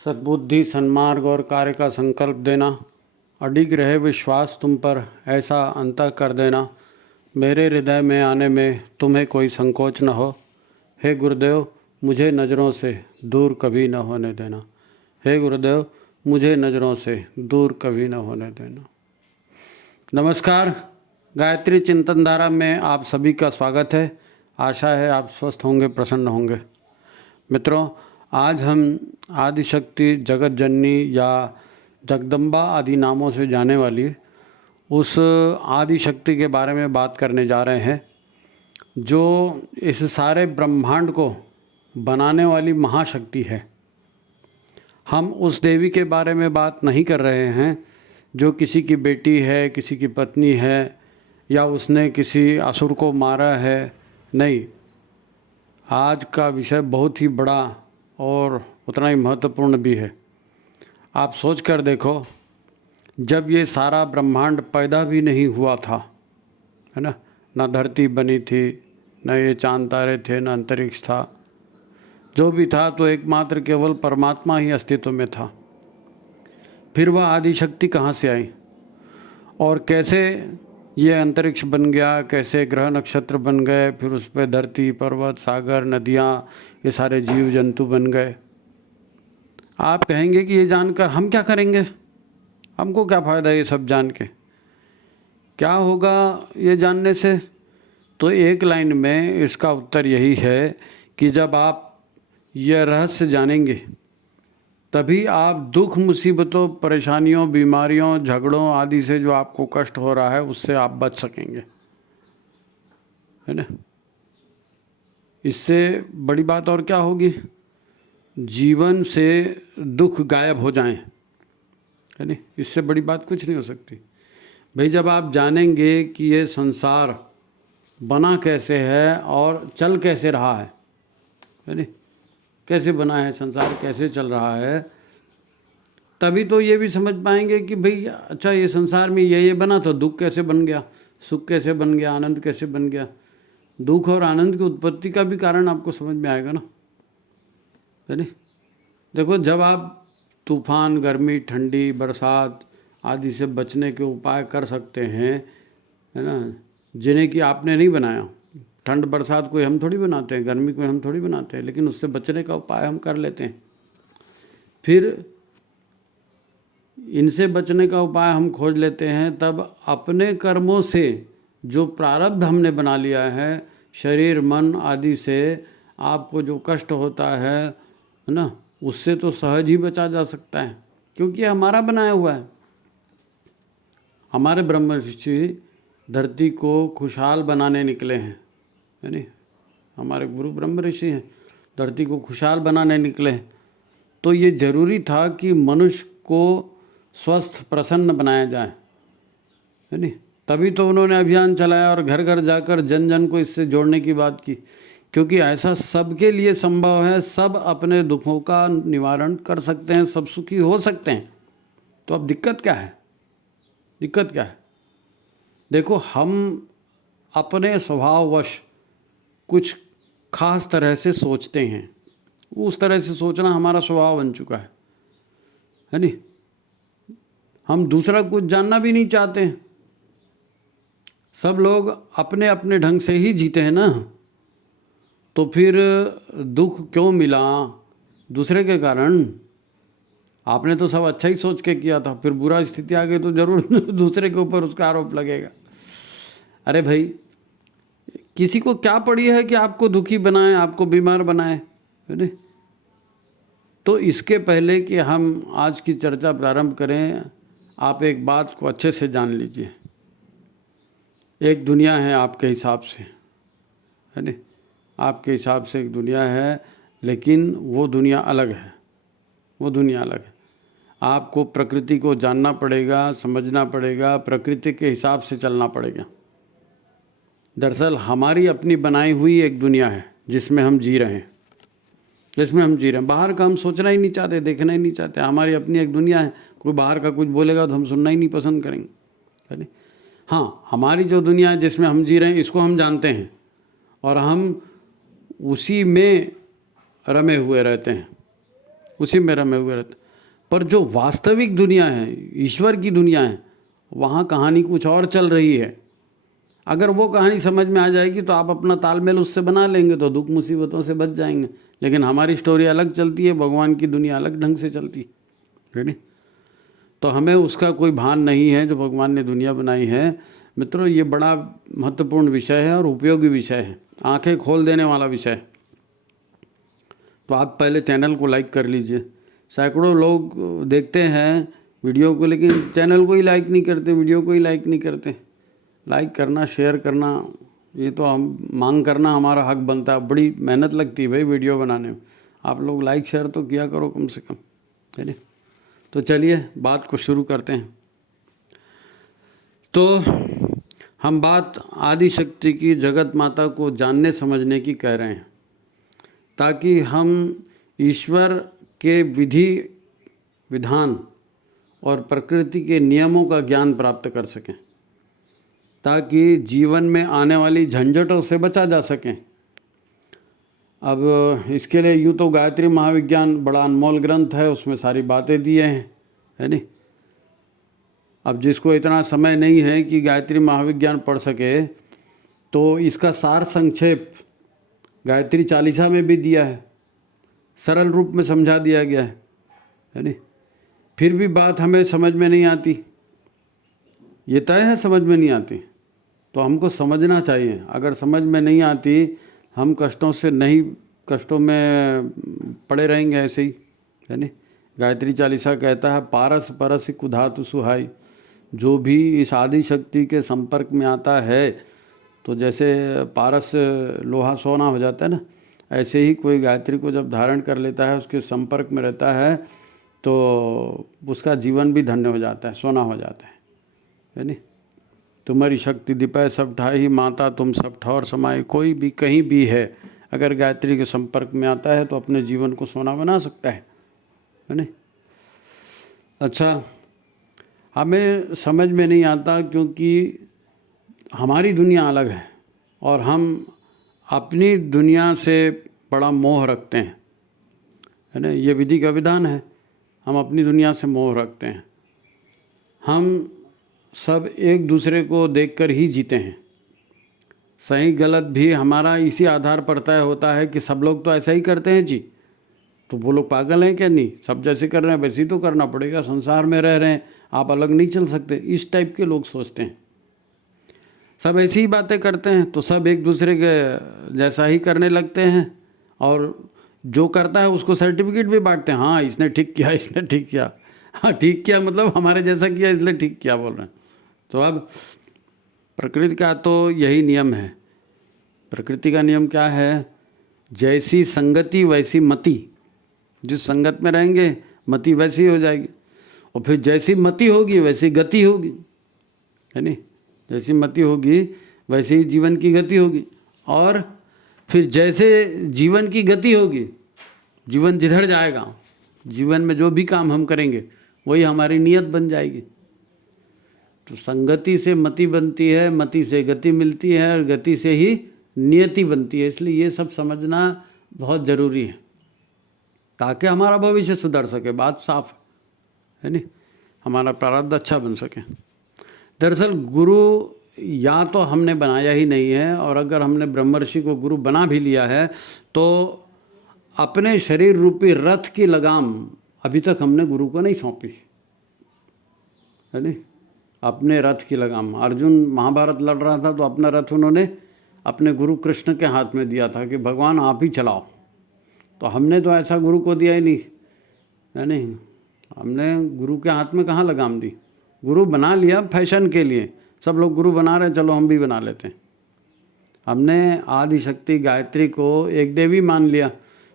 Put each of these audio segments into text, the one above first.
सद्बुद्धि, सन्मार्ग और कार्य का संकल्प देना, अडिग रहे विश्वास तुम पर, ऐसा अंतः कर देना। मेरे हृदय में आने में तुम्हें कोई संकोच न हो। हे गुरुदेव, मुझे नज़रों से दूर कभी न होने देना। हे गुरुदेव, मुझे नज़रों से दूर कभी न होने देना। नमस्कार, गायत्री चिंतन धारा में आप सभी का स्वागत है। आशा है आप स्वस्थ होंगे, प्रसन्न होंगे। मित्रों, आज हम आदिशक्ति, जगत जननी या जगदम्बा आदि नामों से जाने वाली उस आदिशक्ति के बारे में बात करने जा रहे हैं, जो इस सारे ब्रह्मांड को बनाने वाली महाशक्ति है। हम उस देवी के बारे में बात नहीं कर रहे हैं जो किसी की बेटी है, किसी की पत्नी है, या उसने किसी असुर को मारा है। नहीं, आज का विषय बहुत ही बड़ा और उतना ही महत्वपूर्ण भी है। आप सोच कर देखो, जब ये सारा ब्रह्मांड पैदा भी नहीं हुआ था, है ना धरती बनी थी, न ये चांद तारे थे, न अंतरिक्ष था। जो भी था तो एकमात्र केवल परमात्मा ही अस्तित्व में था। फिर वह आदिशक्ति कहाँ से आई और कैसे ये अंतरिक्ष बन गया, कैसे ग्रह नक्षत्र बन गए, फिर उस पर धरती, पर्वत, सागर, नदियाँ, ये सारे जीव जंतु बन गए। आप कहेंगे कि ये जानकर हम क्या करेंगे, हमको क्या फ़ायदा ये सब जान के, क्या होगा ये जानने से? तो एक लाइन में इसका उत्तर यही है कि जब आप यह रहस्य जानेंगे तभी आप दुख, मुसीबतों, परेशानियों, बीमारियों, झगड़ों आदि से जो आपको कष्ट हो रहा है उससे आप बच सकेंगे, है ना। इससे बड़ी बात और क्या होगी? जीवन से दुख गायब हो जाएं, है ना। इससे बड़ी बात कुछ नहीं हो सकती भाई। जब आप जानेंगे कि ये संसार बना कैसे है और चल कैसे रहा है ना, कैसे बना है संसार, कैसे चल रहा है, तभी तो ये भी समझ पाएंगे कि भाई अच्छा, ये संसार में ये बना तो दुख कैसे बन गया, सुख कैसे बन गया, आनंद कैसे बन गया। दुख और आनंद की उत्पत्ति का भी कारण आपको समझ में आएगा ना, है ना। देखो, जब आप तूफान, गर्मी, ठंडी, बरसात आदि से बचने के उपाय कर सकते हैं, है ना, जिन्हें कि आपने नहीं बनाया। ठंड बरसात कोई हम थोड़ी बनाते हैं, गर्मी कोई हम थोड़ी बनाते हैं, लेकिन उससे बचने का उपाय हम कर लेते हैं। फिर इनसे बचने का उपाय हम खोज लेते हैं, तब अपने कर्मों से जो प्रारब्ध हमने बना लिया है, शरीर, मन आदि से आपको जो कष्ट होता है ना, उससे तो सहज ही बचा जा सकता है, क्योंकि हमारा बनाया हुआ है। हमारे ब्रह्म ऋषि धरती को खुशहाल बनाने निकले हैं, है नहीं। हमारे गुरु ब्रह्म ऋषि हैं, धरती को खुशहाल बनाने निकले हैं। तो ये ज़रूरी था कि मनुष्य को स्वस्थ, प्रसन्न बनाया जाए, है नहीं। तभी तो उन्होंने अभियान चलाया और घर घर जाकर जन जन को इससे जोड़ने की बात की, क्योंकि ऐसा सबके लिए संभव है। सब अपने दुखों का निवारण कर सकते हैं, सब सुखी हो सकते हैं। तो अब दिक्कत क्या है? दिक्कत क्या है? देखो, हम अपने स्वभाववश कुछ खास तरह से सोचते हैं, उस तरह से सोचना हमारा स्वभाव बन चुका है नहीं। हम दूसरा कुछ जानना भी नहीं चाहते हैं। सब लोग अपने अपने ढंग से ही जीते हैं ना, तो फिर दुख क्यों मिला दूसरे के कारण? आपने तो सब अच्छा ही सोच के किया था, फिर बुरा स्थिति आ गई तो जरूर दूसरे के ऊपर उसका आरोप लगेगा। अरे भाई, किसी को क्या पड़ी है कि आपको दुखी बनाए, आपको बीमार बनाए, है ना। तो इसके पहले कि हम आज की चर्चा प्रारंभ करें, आप एक बात को अच्छे से जान लीजिए। एक दुनिया है आपके हिसाब से, है ना। आपके हिसाब से एक दुनिया है, लेकिन वो दुनिया अलग है, वो दुनिया अलग है। आपको प्रकृति को जानना पड़ेगा, समझना पड़ेगा, प्रकृति के हिसाब से चलना पड़ेगा। दरअसल हमारी अपनी बनाई हुई एक दुनिया है जिसमें हम जी रहे हैं, जिसमें हम जी रहे हैं। बाहर का हम सोचना ही नहीं चाहते, देखना ही नहीं चाहते। हमारी अपनी एक दुनिया है, कोई बाहर का कुछ बोलेगा तो हम सुनना ही नहीं पसंद करेंगे, है ना। हाँ, हमारी जो दुनिया है जिसमें हम जी रहे हैं, इसको हम जानते हैं और हम उसी में रमे हुए रहते हैं, उसी में रमे हुए रहते। पर जो वास्तविक दुनिया है, ईश्वर की दुनिया है, वहाँ कहानी कुछ और चल रही है। अगर वो कहानी समझ में आ जाएगी तो आप अपना तालमेल उससे बना लेंगे तो दुख मुसीबतों से बच जाएंगे। लेकिन हमारी स्टोरी अलग चलती है, भगवान की दुनिया अलग ढंग से चलती है नहीं। तो हमें उसका कोई भान नहीं है जो भगवान ने दुनिया बनाई है। मित्रों, ये बड़ा महत्वपूर्ण विषय है और उपयोगी विषय है, आंखें खोल देने वाला विषय है। तो आप पहले चैनल को लाइक कर लीजिए। सैकड़ों लोग देखते हैं वीडियो को, लेकिन चैनल को ही लाइक नहीं करते, वीडियो को ही लाइक नहीं करते। लाइक करना, शेयर करना, ये तो हम मांग करना हमारा हक बनता है। बड़ी मेहनत लगती है भाई वीडियो बनाने में। आप लोग लाइक शेयर तो किया करो कम से कम, है नहीं। तो चलिए बात को शुरू करते हैं। तो हम बात आदि शक्ति की, जगत माता को जानने समझने की कर रहे हैं, ताकि हम ईश्वर के विधि विधान और प्रकृति के नियमों का ज्ञान प्राप्त कर सकें, ताकि जीवन में आने वाली झंझटों से बचा जा सके। अब इसके लिए यूँ तो गायत्री महाविज्ञान बड़ा अनमोल ग्रंथ है, उसमें सारी बातें दिए हैं, है नहीं। अब जिसको इतना समय नहीं है कि गायत्री महाविज्ञान पढ़ सके, तो इसका सार संक्षेप गायत्री चालीसा में भी दिया है, सरल रूप में समझा दिया गया है नहीं। फिर भी बात हमें समझ में नहीं आती, ये तय है समझ में नहीं आती, तो हमको समझना चाहिए। अगर समझ में नहीं आती, हम कष्टों में पड़े रहेंगे ऐसे ही, है नहीं। गायत्री चालीसा कहता है, पारस परस कुधातु सुहाई। जो भी इस आदि शक्ति के संपर्क में आता है, तो जैसे पारस लोहा सोना हो जाता है ना, ऐसे ही कोई गायत्री को जब धारण कर लेता है, उसके संपर्क में रहता है, तो उसका जीवन भी धन्य हो जाता है, सोना हो जाता है नहीं। तुम्हारी शक्ति दिपै सब ठाई, माता तुम सब ठौर समाई। कोई भी कहीं भी है, अगर गायत्री के संपर्क में आता है तो अपने जीवन को सोना बना सकता है नहीं। अच्छा, हमें समझ में नहीं आता क्योंकि हमारी दुनिया अलग है और हम अपनी दुनिया से बड़ा मोह रखते हैं, है ना। ये विधि का विधान है, हम अपनी दुनिया से मोह रखते हैं। हम सब एक दूसरे को देखकर ही जीते हैं। सही गलत भी हमारा इसी आधार पर तय होता है कि सब लोग तो ऐसा ही करते हैं जी, तो वो लोग पागल हैं क्या? नहीं, सब जैसे कर रहे हैं वैसे ही तो करना पड़ेगा, संसार में रह रहे हैं, आप अलग नहीं चल सकते। इस टाइप के लोग सोचते हैं। सब ऐसी ही बातें करते हैं तो सब एक दूसरे के जैसा ही करने लगते हैं, और जो करता है उसको सर्टिफिकेट भी बांटते हैं। हाँ, इसने ठीक किया, इसने ठीक किया। हाँ, ठीक किया मतलब हमारे जैसा किया इसलिए ठीक किया बोल रहे हैं। तो अब प्रकृति का तो यही नियम है। प्रकृति का नियम क्या है? जैसी संगति वैसी मति। जिस संगत में रहेंगे मति वैसी हो जाएगी, और फिर जैसी मति होगी वैसी गति होगी, है नहीं। जैसी मति होगी वैसे ही जीवन की गति होगी, और फिर जैसे जीवन की गति होगी, जीवन जिधर जाएगा, जीवन में जो भी काम हम करेंगे वही हमारी नियत बन जाएगी। तो संगति से मति बनती है, मति से गति मिलती है, और गति से ही नियति बनती है। इसलिए ये सब समझना बहुत ज़रूरी है, ताकि हमारा भविष्य सुधर सके। बात साफ है नहीं, हमारा प्रारब्ध अच्छा बन सके। दरअसल गुरु या तो हमने बनाया ही नहीं है, और अगर हमने ब्रह्मर्षि को गुरु बना भी लिया है तो अपने शरीर रूपी रथ की लगाम अभी तक हमने गुरु को नहीं सौंपी, है नहीं। अपने रथ की लगाम, अर्जुन महाभारत लड़ रहा था तो अपना रथ उन्होंने अपने गुरु कृष्ण के हाथ में दिया था कि भगवान आप ही चलाओ। तो हमने तो ऐसा गुरु को दिया ही नहीं, है नहीं। हमने गुरु के हाथ में कहाँ लगाम दी? गुरु बना लिया फैशन के लिए, सब लोग गुरु बना रहे हैं, चलो हम भी बना लेते हैं। हमने आदि शक्ति गायत्री को एक देवी मान लिया,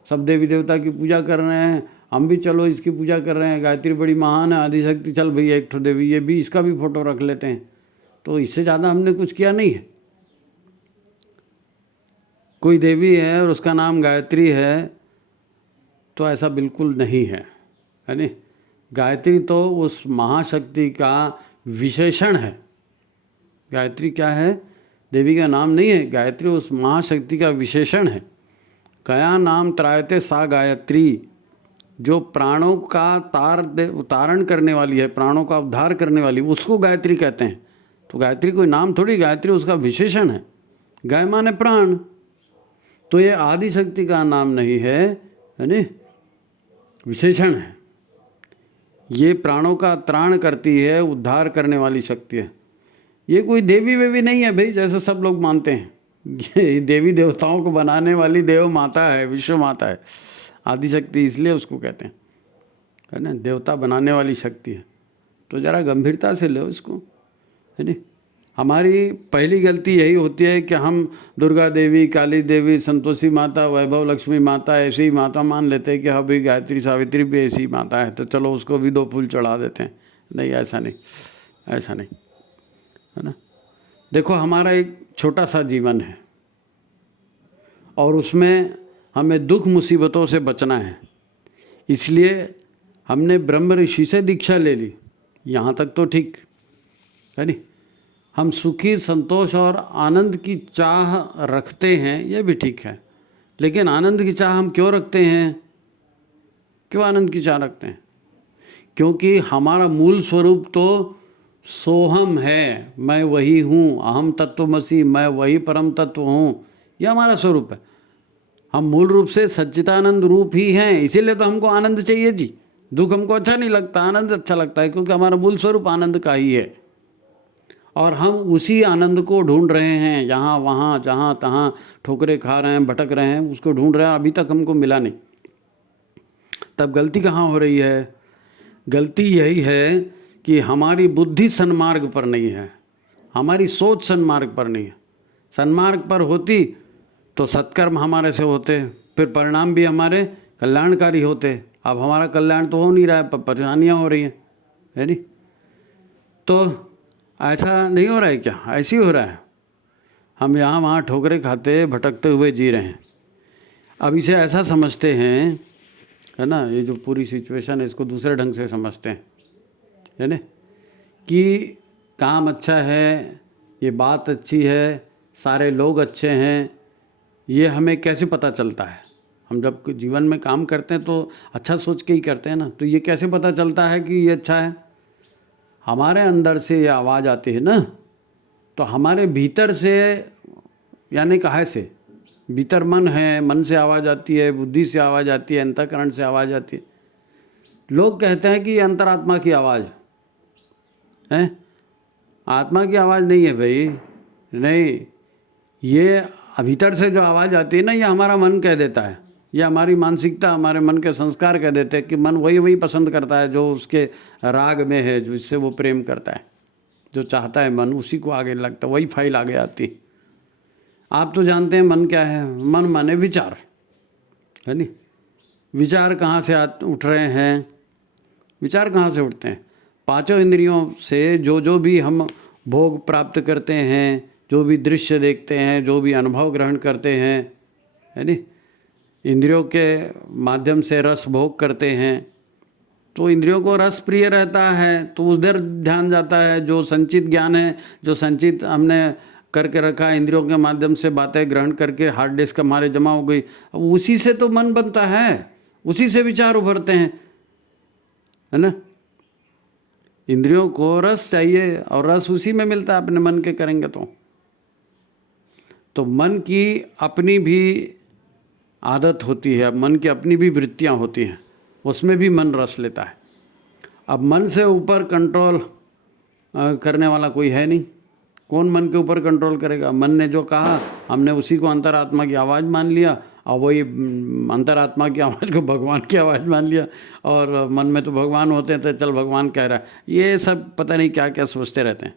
सब देवी देवता की पूजा कर रहे हैं, हम भी चलो इसकी पूजा कर रहे हैं। गायत्री बड़ी महान है, आदि शक्ति, चल भैया एक ठो देवी, ये भी, इसका भी फोटो रख लेते हैं। तो इससे ज़्यादा हमने कुछ किया नहीं है। कोई देवी है और उसका नाम गायत्री है तो ऐसा बिल्कुल नहीं है, है नहीं। गायत्री तो उस महाशक्ति का विशेषण है। गायत्री क्या है? देवी का नाम नहीं है, गायत्री उस महाशक्ति का विशेषण है। कया नाम त्रायते सा गायत्री, जो प्राणों का उतारण करने वाली है, प्राणों का उद्धार करने वाली, उसको गायत्री कहते हैं। तो गायत्री कोई नाम थोड़ी, गायत्री उसका विशेषण है। गाय माने प्राण, तो ये आदि शक्ति का नाम नहीं है नहीं, विशेषण है। ये प्राणों का त्राण करती है, उद्धार करने वाली शक्ति है। ये कोई देवी वेवी नहीं है भाई, जैसे सब लोग मानते हैं। ये देवी देवताओं को बनाने वाली देव माता है, विश्व माता है। आदि शक्ति इसलिए उसको कहते हैं, है ना, देवता बनाने वाली शक्ति है। तो ज़रा गंभीरता से लो इसको, है नहीं। हमारी पहली गलती यही होती है कि हम दुर्गा देवी, काली देवी, संतोषी माता, वैभव लक्ष्मी माता ऐसी ही माता मान लेते हैं कि हाँ भाई गायत्री सावित्री भी ऐसी ही माता है, तो चलो उसको भी 2 फूल चढ़ा देते हैं। नहीं, ऐसा नहीं, ऐसा नहीं, है ना। देखो, हमारा एक छोटा सा जीवन है और उसमें हमें दुख मुसीबतों से बचना है। इसलिए हमने ब्रह्म ऋषि से दीक्षा ले ली, यहाँ तक तो ठीक है नहीं। हम सुखी, संतोष और आनंद की चाह रखते हैं, यह भी ठीक है। लेकिन आनंद की चाह हम क्यों रखते हैं? क्यों आनंद की चाह रखते हैं? क्योंकि हमारा मूल स्वरूप तो सोहम है, मैं वही हूँ, अहम तत्वमसि, मैं वही परम तत्व हूँ, यह हमारा स्वरूप है। हम मूल रूप से सच्चिदानंद रूप ही हैं, इसीलिए तो हमको आनंद चाहिए जी। दुख हमको अच्छा नहीं लगता, आनंद अच्छा लगता है, क्योंकि हमारा मूल स्वरूप आनंद का ही है। और हम उसी आनंद को ढूंढ रहे हैं, यहाँ वहाँ जहाँ तहाँ ठोकरे खा रहे हैं, भटक रहे हैं, उसको ढूंढ रहे हैं, अभी तक हमको मिला नहीं। तब गलती कहाँ हो रही है? गलती यही है कि हमारी बुद्धि सन्मार्ग पर नहीं है, हमारी सोच सन्मार्ग पर नहीं है। सन्मार्ग पर होती तो सत्कर्म हमारे से होते, फिर परिणाम भी हमारे कल्याणकारी होते। अब हमारा कल्याण तो हो नहीं रहा है, परेशानियाँ हो रही हैं, है नहीं। तो ऐसा नहीं हो रहा है क्या? ऐसे ही हो रहा है। हम यहाँ वहाँ ठोकरे खाते भटकते हुए जी रहे हैं। अब इसे ऐसा समझते हैं, है ना, ये जो पूरी सिचुएशन है इसको दूसरे ढंग से समझते हैं, है ना, कि काम अच्छा है, ये बात अच्छी है, सारे लोग अच्छे हैं। ये हमें कैसे पता चलता है? हम जब जीवन में काम करते हैं तो अच्छा सोच के ही करते हैं ना, तो ये कैसे पता चलता है कि ये अच्छा है? हमारे अंदर से ये आवाज़ आती है ना, तो हमारे भीतर से, यानी कहाँ से? भीतर मन है, मन से आवाज़ आती है, बुद्धि से आवाज़ आती है, अंतःकरण से आवाज़ आती है। लोग कहते हैं कि ये अंतरात्मा की आवाज़ है, आत्मा की आवाज़ नहीं है भाई, नहीं। ये भीतर से जो आवाज़ आती है ना, ये हमारा मन कह देता है, ये हमारी मानसिकता, हमारे मन के संस्कार कह देते हैं कि मन वही वही पसंद करता है जो उसके राग में है, जो इससे वो प्रेम करता है, जो चाहता है मन उसी को आगे लगता है, वही फाइल आगे आती। आप तो जानते हैं मन क्या है? मन माने विचार, है नहीं। विचार कहाँ से उठ रहे हैं? विचार कहाँ से उठते हैं? 5 इंद्रियों से जो भी हम भोग प्राप्त करते हैं, जो भी दृश्य देखते हैं, जो भी अनुभव ग्रहण करते हैं, है नहीं, इंद्रियों के माध्यम से रस भोग करते हैं, तो इंद्रियों को रस प्रिय रहता है तो उधर ध्यान जाता है। जो संचित ज्ञान है, जो संचित हमने करके रखा है, इंद्रियों के माध्यम से बातें ग्रहण करके हार्ड डिस्क हमारे जमा हो गई, अब उसी से तो मन बनता है, उसी से विचार उभरते हैं, है ना। इंद्रियों को रस चाहिए और रस उसी में मिलता है, अपने मन के करेंगे तो मन की अपनी भी आदत होती है, मन की अपनी भी वृत्तियाँ होती हैं, उसमें भी मन रस लेता है। अब मन से ऊपर कंट्रोल करने वाला कोई है नहीं। कौन मन के ऊपर कंट्रोल करेगा? मन ने जो कहा हमने उसी को अंतरात्मा की आवाज़ मान लिया, और वही अंतरात्मा की आवाज़ को भगवान की आवाज़ मान लिया, और मन में तो भगवान होते हैं तो चल भगवान कह रहा है। ये सब पता नहीं क्या क्या सोचते रहते हैं।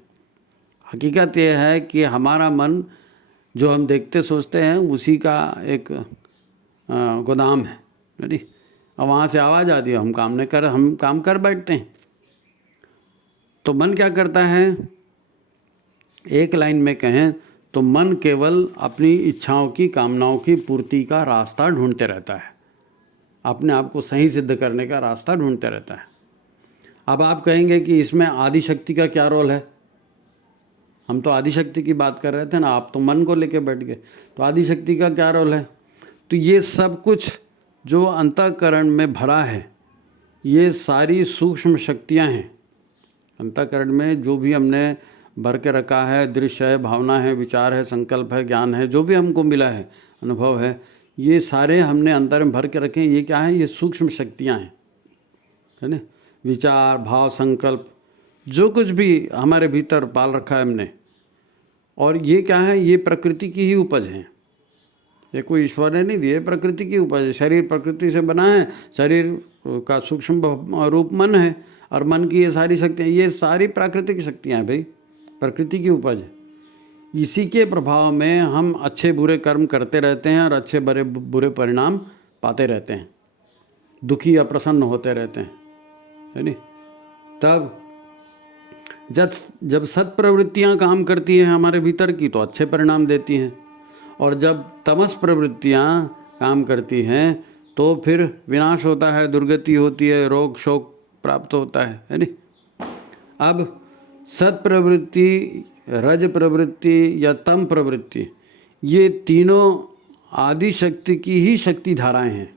हकीकत ये है कि हमारा मन जो हम देखते सोचते हैं उसी का एक गोदाम है, नहीं। और वहाँ से आवाज़ आती है, हम काम कर बैठते हैं। तो मन क्या करता है? एक लाइन में कहें तो मन केवल अपनी इच्छाओं की, कामनाओं की पूर्ति का रास्ता ढूंढते रहता है, अपने आप को सही सिद्ध करने का रास्ता ढूंढते रहता है। अब आप कहेंगे कि इसमें आदि शक्ति का क्या रोल है? हम तो आदि शक्ति की बात कर रहे थे ना, आप तो मन को लेके बैठ गए। तो आदि शक्ति का क्या रोल है? तो ये सब कुछ जो अंतःकरण में भरा है, ये सारी सूक्ष्म शक्तियाँ हैं। अंतःकरण में जो भी हमने भर के रखा है, दृश्य है, भावना है, विचार है, संकल्प है, ज्ञान है, जो भी हमको मिला है, अनुभव है, ये सारे हमने अंतर में भर के रखे हैं। ये क्या है? ये सूक्ष्म शक्तियाँ हैं, है ना। विचार, भाव, संकल्प, जो कुछ भी हमारे भीतर पाल रखा है हमने, और ये क्या है? ये प्रकृति की ही उपज है। ये कोई ईश्वर ने नहीं दिए, प्रकृति की उपज है। शरीर प्रकृति से बना है, शरीर का सूक्ष्म रूप मन है, और मन की ये सारी शक्तियाँ, ये सारी प्राकृतिक शक्तियाँ हैं भाई, प्रकृति की उपज है। इसी के प्रभाव में हम अच्छे बुरे कर्म करते रहते हैं और अच्छे बुरे परिणाम पाते रहते हैं, दुखी या प्रसन्न होते रहते हैं, है नहीं। तब जब सत प्रवृत्तियाँ काम करती हैं हमारे भीतर की, तो अच्छे परिणाम देती हैं, और जब तमस प्रवृत्तियाँ काम करती हैं तो फिर विनाश होता है, दुर्गति होती है, रोग शोक प्राप्त होता है नहीं। अब सत प्रवृत्ति, रज प्रवृत्ति या तम प्रवृत्ति, ये तीनों आदि शक्ति की ही शक्ति धाराएं हैं।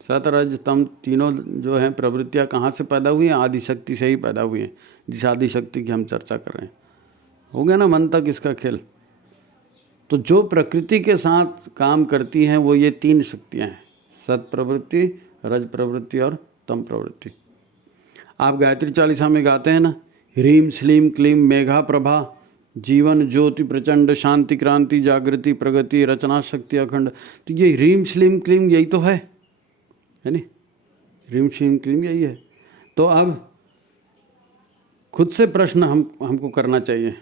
सत रज तम तीनों जो हैं प्रवृत्तियाँ कहाँ से पैदा हुई हैं? आदि शक्ति से ही पैदा हुई हैं, जिस आदि शक्ति की हम चर्चा कर रहे हैं। हो गया ना मन तक इसका खेल। तो जो प्रकृति के साथ काम करती हैं वो ये तीन शक्तियाँ हैं, सत प्रवृत्ति, रज प्रवृत्ति और तम प्रवृत्ति। आप गायत्री चालीसा में गाते हैं ना, ह्रीम श्लीम क्लीम मेघा प्रभा, जीवन ज्योति प्रचंड, शांति क्रांति जागृति प्रगति, रचना शक्ति अखंड। तो ये ह्रीम श्लीम क्लीम यही तो है नहीं? ह्रीम श्लीम क्लीम यही है। तो अब खुद से प्रश्न हमको करना चाहिए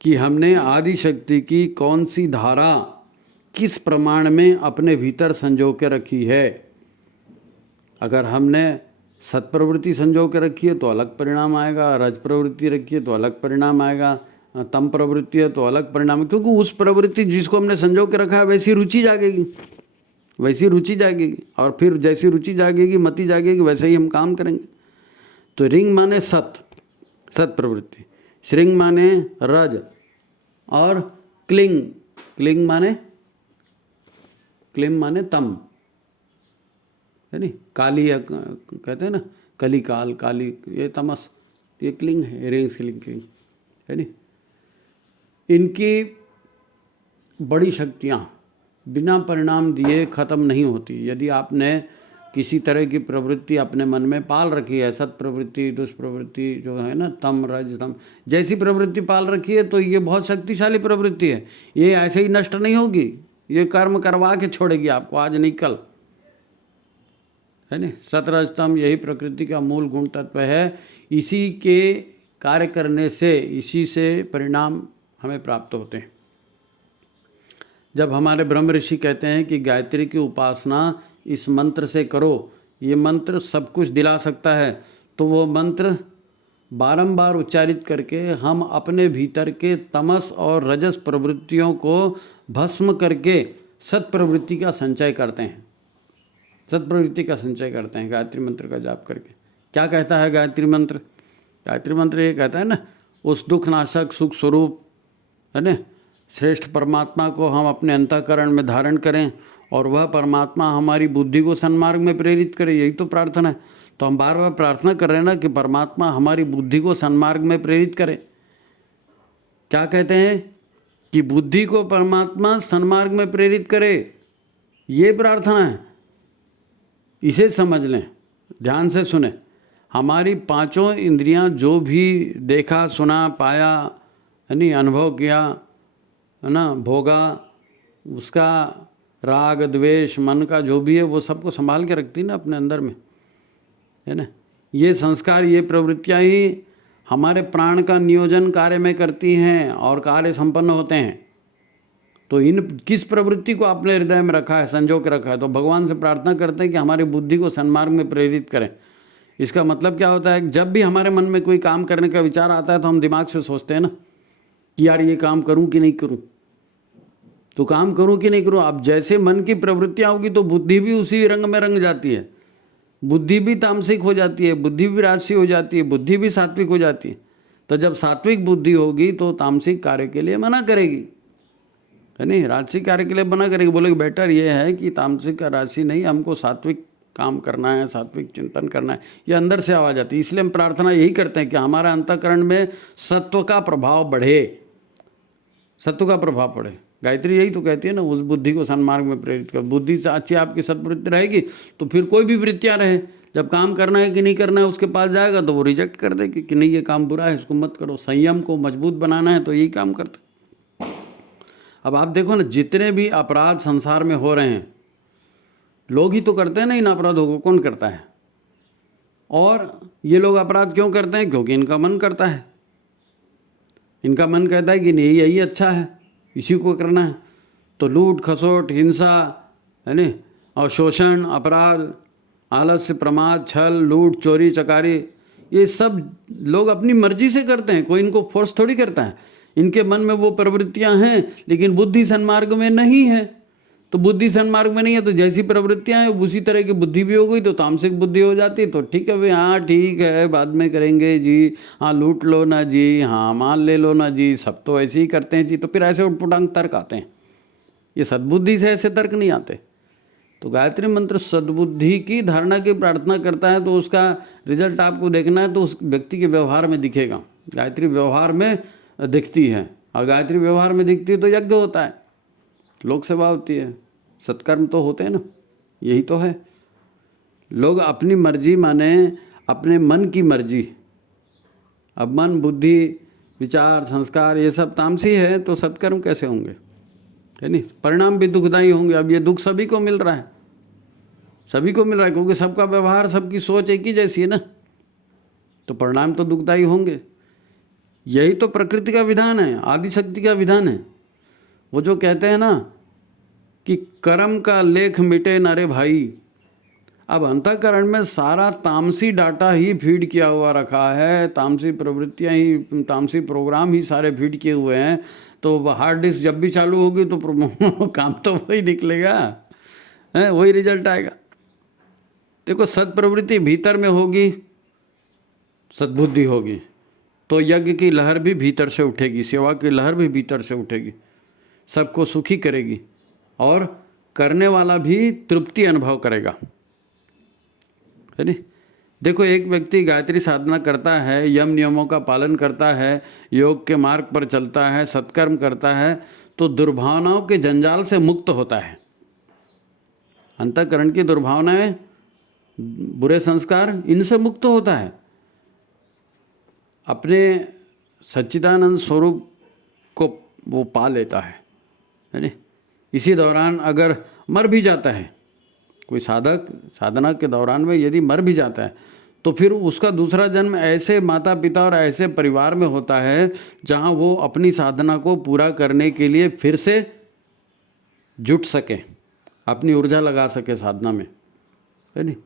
कि हमने आदि शक्ति की कौन सी धारा किस प्रमाण में अपने भीतर संजो के रखी है। अगर हमने सत प्रवृत्ति संजो के रखी है तो अलग परिणाम आएगा, रज प्रवृत्ति रखी है तो अलग परिणाम आएगा, तम प्रवृत्ति है तो अलग परिणाम है, क्योंकि उस प्रवृत्ति जिसको हमने संजो के रखा है वैसी रुचि जागेगी, वैसी रुचि जागेगी, और फिर जैसी रुचि जागेगी, मति जागेगी, वैसे ही हम काम करेंगे। तो रिंग माने सत, सत प्रवृत्ति, श्रिंग माने रज, और क्लिंग, क्लिंग माने क्लिंग माने तम, है नहीं। काली कहते हैं ना, कली काल, काली ये तमस, ये क्लिंग है, रिंग स्लिंग क्लिंग, है नहीं। इनकी बड़ी शक्तियाँ बिना परिणाम दिए ख़त्म नहीं होती। यदि आपने किसी तरह की प्रवृत्ति अपने मन में पाल रखी है, सत प्रवृत्ति, दुष्प्रवृत्ति जो है ना, तम रज तम जैसी प्रवृत्ति पाल रखी है, तो ये बहुत शक्तिशाली प्रवृत्ति है। ये ऐसे ही नष्ट नहीं होगी, ये कर्म करवा के छोड़ेगी आपको, आज नहीं कल, है ना। सत रज तम यही प्रकृति का मूल गुण तत्व है। इसी के कार्य करने से, इसी से परिणाम हमें प्राप्त होते हैं। जब हमारे ब्रह्म ऋषि कहते हैं कि गायत्री की उपासना इस मंत्र से करो, ये मंत्र सब कुछ दिला सकता है, तो वो मंत्र बारंबार उच्चारित करके हम अपने भीतर के तमस और रजस प्रवृत्तियों को भस्म करके सत प्रवृत्ति का संचय करते हैं, सत प्रवृत्ति का संचय करते हैं गायत्री मंत्र का जाप करके। क्या कहता है गायत्री मंत्र? गायत्री मंत्र ये कहता है ना, उस दुखनाशक सुख स्वरूप, है ना, श्रेष्ठ परमात्मा को हम अपने अंतःकरण में धारण करें, और वह परमात्मा हमारी बुद्धि को सन्मार्ग में प्रेरित करे। यही तो प्रार्थना है। तो हम बार बार प्रार्थना कर रहे हैं ना कि परमात्मा हमारी बुद्धि को सन्मार्ग में प्रेरित करे। क्या कहते हैं? कि बुद्धि को परमात्मा सन्मार्ग में प्रेरित करे, ये प्रार्थना है। इसे समझ लें, ध्यान से सुने। हमारी पांचों इंद्रियां जो भी देखा, सुना, पाया, यानी अनुभव किया, है ना, भोगा, उसका राग द्वेष मन का जो भी है वो सबको संभाल के रखती ना अपने अंदर में, है ना। ये संस्कार, ये प्रवृत्तियाँ ही हमारे प्राण का नियोजन कार्य में करती हैं और कार्य संपन्न होते हैं। तो इन किस प्रवृत्ति को आपने हृदय में रखा है, संजो के रखा है, तो भगवान से प्रार्थना करते हैं कि हमारी बुद्धि को सन्मार्ग में प्रेरित करें। इसका मतलब क्या होता है? जब भी हमारे मन में कोई काम करने का विचार आता है तो हम दिमाग से सोचते हैं ना कि यार ये काम करूं कि नहीं करूं, तो काम करूं कि नहीं करूं। अब जैसे मन की प्रवृत्तियां होगी तो बुद्धि भी उसी रंग में रंग जाती है, बुद्धि भी तामसिक हो जाती है, बुद्धि भी राजसी हो जाती है, बुद्धि भी सात्विक हो जाती है। तो जब सात्विक बुद्धि होगी तो तामसिक कार्य के लिए मना करेगी, है नहीं, राजसिक कार्य के लिए बना करेगी। बोले बेटर ये है कि तामसिक राशि नहीं, हमको सात्विक काम करना है, सात्विक चिंतन करना है, ये अंदर से आवाज आती है। इसलिए हम प्रार्थना यही करते हैं कि हमारा अंतःकरण में सत्व का प्रभाव बढ़े, सत्व का प्रभाव पड़े। गायत्री यही तो कहती है ना, उस बुद्धि को सन्मार्ग में प्रेरित कर। बुद्धि से अच्छी आपकी सत्वृत्ति रहेगी तो फिर कोई भी वृत्तियाँ रहे, जब काम करना है कि नहीं करना है उसके पास जाएगा तो वो रिजेक्ट कर देगी कि नहीं ये काम बुरा है, इसको मत करो। संयम को मजबूत बनाना है तो यही काम करते। अब आप देखो ना, जितने भी अपराध संसार में हो रहे हैं, लोग ही तो करते हैं ना इन अपराधों को, कौन करता है? और ये लोग अपराध क्यों करते हैं? क्योंकि इनका मन करता है, इनका मन कहता है कि नहीं यही अच्छा है, इसी को करना है। तो लूट खसोट, हिंसा, है ना, और शोषण, अपराध, आलस्य, प्रमाद, छल, लूट, चोरी, चकारी, ये सब लोग अपनी मर्जी से करते हैं, कोई इनको फोर्स थोड़ी करता है। इनके मन में वो प्रवृत्तियां हैं लेकिन बुद्धि सन्मार्ग में नहीं है। तो बुद्धि सन्मार्ग में नहीं है तो जैसी प्रवृत्तियां हैं उसी तरह की बुद्धि भी हो गई, तो तामसिक बुद्धि हो जाती है। तो ठीक है भाई, हाँ ठीक है, बाद में करेंगे जी, हाँ लूट लो ना जी, हाँ माल ले लो ना जी, सब तो ऐसे ही करते हैं जी। तो फिर ऐसे उटपुटांग तर्क आते हैं, ये सद्बुद्धि से ऐसे तर्क नहीं आते। तो गायत्री मंत्र सद्बुद्धि की धारणा की प्रार्थना करता है, तो उसका रिजल्ट आपको देखना है तो उस व्यक्ति के व्यवहार में दिखेगा। गायत्री व्यवहार में दिखती है, और गायत्री व्यवहार में दिखती है तो यज्ञ होता है, लोक सेवा होती है, सत्कर्म तो होते हैं ना, यही तो है। लोग अपनी मर्जी माने अपने मन की मर्जी। अब मन, बुद्धि, विचार, संस्कार ये सब तामसी है तो सत्कर्म कैसे होंगे, है नहीं? परिणाम भी दुखदायी होंगे। अब ये दुख सभी को मिल रहा है, सभी को मिल रहा है, क्योंकि सबका व्यवहार, सबकी सोच एक ही जैसी है ना, तो परिणाम तो दुखदायी होंगे। यही तो प्रकृति का विधान है, आदिशक्ति का विधान है। वो जो कहते हैं ना कि कर्म का लेख मिटे न रे भाई। अब अंतःकरण में सारा तामसी डाटा ही फीड किया हुआ रखा है, तामसी प्रवृत्तियां ही, तामसी प्रोग्राम ही सारे फीड किए हुए हैं। तो हार्ड डिस्क जब भी चालू होगी तो काम तो वही निकलेगा, है वही रिजल्ट आएगा। देखो, सत्प्रवृत्ति भीतर में होगी, सद्बुद्धि होगी तो यज्ञ की लहर भी भीतर से उठेगी, सेवा की लहर भी भीतर से उठेगी, सबको सुखी करेगी और करने वाला भी तृप्ति अनुभव करेगा, है नहीं? देखो, एक व्यक्ति गायत्री साधना करता है, यम नियमों का पालन करता है, योग के मार्ग पर चलता है, सत्कर्म करता है, तो दुर्भावनाओं के जंजाल से मुक्त होता है। अंतःकरण की दुर्भावनाएं, बुरे संस्कार, इनसे मुक्त होता है, अपने सच्चिदानंद स्वरूप को वो पा लेता है नहीं? इसी दौरान अगर मर भी जाता है कोई साधक, साधना के दौरान में यदि मर भी जाता है तो फिर उसका दूसरा जन्म ऐसे माता पिता और ऐसे परिवार में होता है जहाँ वो अपनी साधना को पूरा करने के लिए फिर से जुट सके, अपनी ऊर्जा लगा सके साधना में, है नहीं?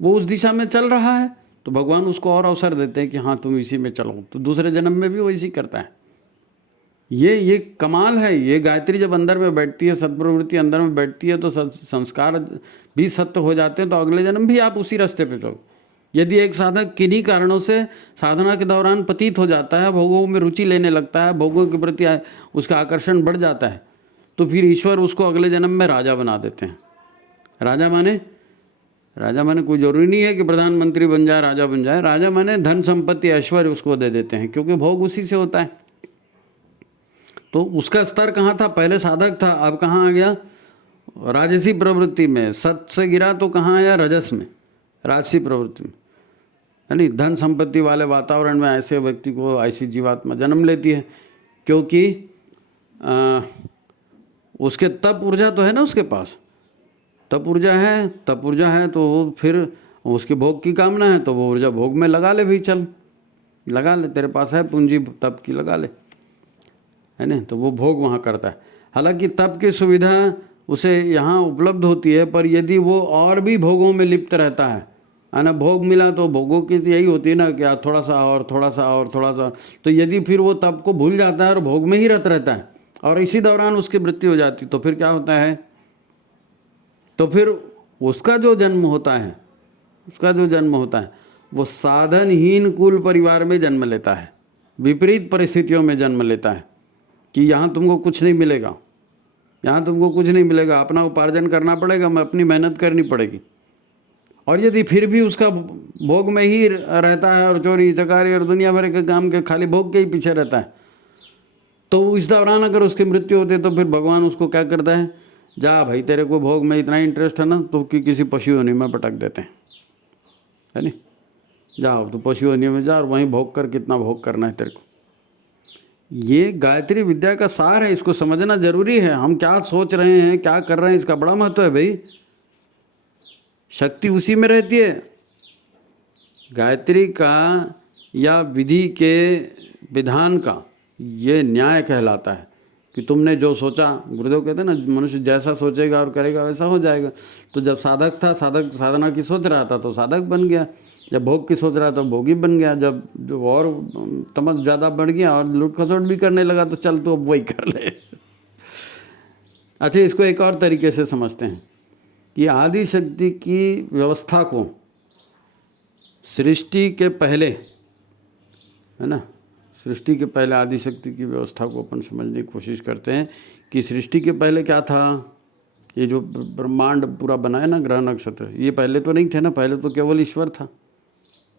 वो उस दिशा में चल रहा है तो भगवान उसको और अवसर देते हैं कि हाँ तुम इसी में चलो, तो दूसरे जन्म में भी वो इसी करता है। ये कमाल है। ये गायत्री जब अंदर में बैठती है, सत्प्रवृत्ति अंदर में बैठती है तो संस्कार भी सत्य हो जाते हैं, तो अगले जन्म भी आप उसी रास्ते पे चलो। यदि एक साधक किन्हीं कारणों से साधना के दौरान पतित हो जाता है, भोगों में रुचि लेने लगता है, भोगों के प्रति उसका आकर्षण बढ़ जाता है, तो फिर ईश्वर उसको अगले जन्म में राजा बना देते हैं। राजा माने कोई ज़रूरी नहीं है कि प्रधानमंत्री बन जाए, राजा बन जाए। राजा माने धन संपत्ति ऐश्वर्य उसको दे देते हैं, क्योंकि भोग उसी से होता है। तो उसका स्तर कहाँ था? पहले साधक था, अब कहाँ आ गया? राजसी प्रवृत्ति में। सत से गिरा तो कहाँ आया? रजस में, राजसी प्रवृत्ति में, है नहीं? धन संपत्ति वाले वातावरण में ऐसे व्यक्ति को ऐसी जीवात्मा जन्म लेती है, क्योंकि उसके तप ऊर्जा तो है ना, उसके पास तप ऊर्जा है तो वो फिर उसकी भोग की कामना है तो वो ऊर्जा भोग में लगा ले भाई, चल लगा ले, तेरे पास है पूंजी तप की, लगा ले, है ना? तो वो भोग वहाँ करता है। हालांकि तप की सुविधा उसे यहाँ उपलब्ध होती है, पर यदि वो और भी भोगों में लिप्त रहता है ना, भोग मिला तो भोगों की यही होती है ना कि थोड़ा सा और थोड़ा सा और थोड़ा सा, तो यदि फिर वो तप को भूल जाता है और भोग में ही रत रहता है और इसी दौरान उसकी मृत्यु हो जाती, तो फिर क्या होता है? तो फिर उसका जो जन्म होता है वो साधनहीन कुल परिवार में जन्म लेता है, विपरीत परिस्थितियों में जन्म लेता है कि यहाँ तुमको कुछ नहीं मिलेगा, यहाँ तुमको कुछ नहीं मिलेगा, अपना उपार्जन करना पड़ेगा, मैं अपनी मेहनत करनी पड़ेगी। और यदि फिर भी उसका भोग में ही रहता है और चोरी चकारी और दुनिया भर के काम के खाली भोग के ही पीछे रहता है, तो इस दौरान अगर उसकी मृत्यु होती है तो फिर भगवान उसको क्या करता है, जा भाई तेरे को भोग में इतना इंटरेस्ट है ना, तो किसी पशु योनि में पटक देते हैं, है नहीं, जाओ तो पशु योनि में जा और वहीं भोग कर, कितना भोग करना है तेरे को। ये गायत्री विद्या का सार है, इसको समझना जरूरी है। हम क्या सोच रहे हैं, क्या कर रहे हैं, इसका बड़ा महत्व है भाई। शक्ति उसी में रहती है। गायत्री का या विधि के विधान का ये न्याय कहलाता है कि तुमने जो सोचा, गुरुदेव कहते हैं ना, मनुष्य जैसा सोचेगा और करेगा वैसा हो जाएगा। तो जब साधक था, साधक साधना की सोच रहा था तो साधक बन गया, जब भोग की सोच रहा था भोगी बन गया, जब जो और तमस ज़्यादा बढ़ गया और लूट खसोट भी करने लगा तो चल तो अब वही कर ले। अच्छा, इसको एक और तरीके से समझते हैं कि आदि शक्ति की व्यवस्था को सृष्टि के पहले, है ना, सृष्टि के पहले आदि शक्ति की व्यवस्था को अपन समझने की कोशिश करते हैं कि सृष्टि के पहले क्या था। ये जो ब्रह्मांड पूरा बना है ना, ग्रह नक्षत्र, ये पहले तो नहीं थे ना, पहले तो केवल ईश्वर था।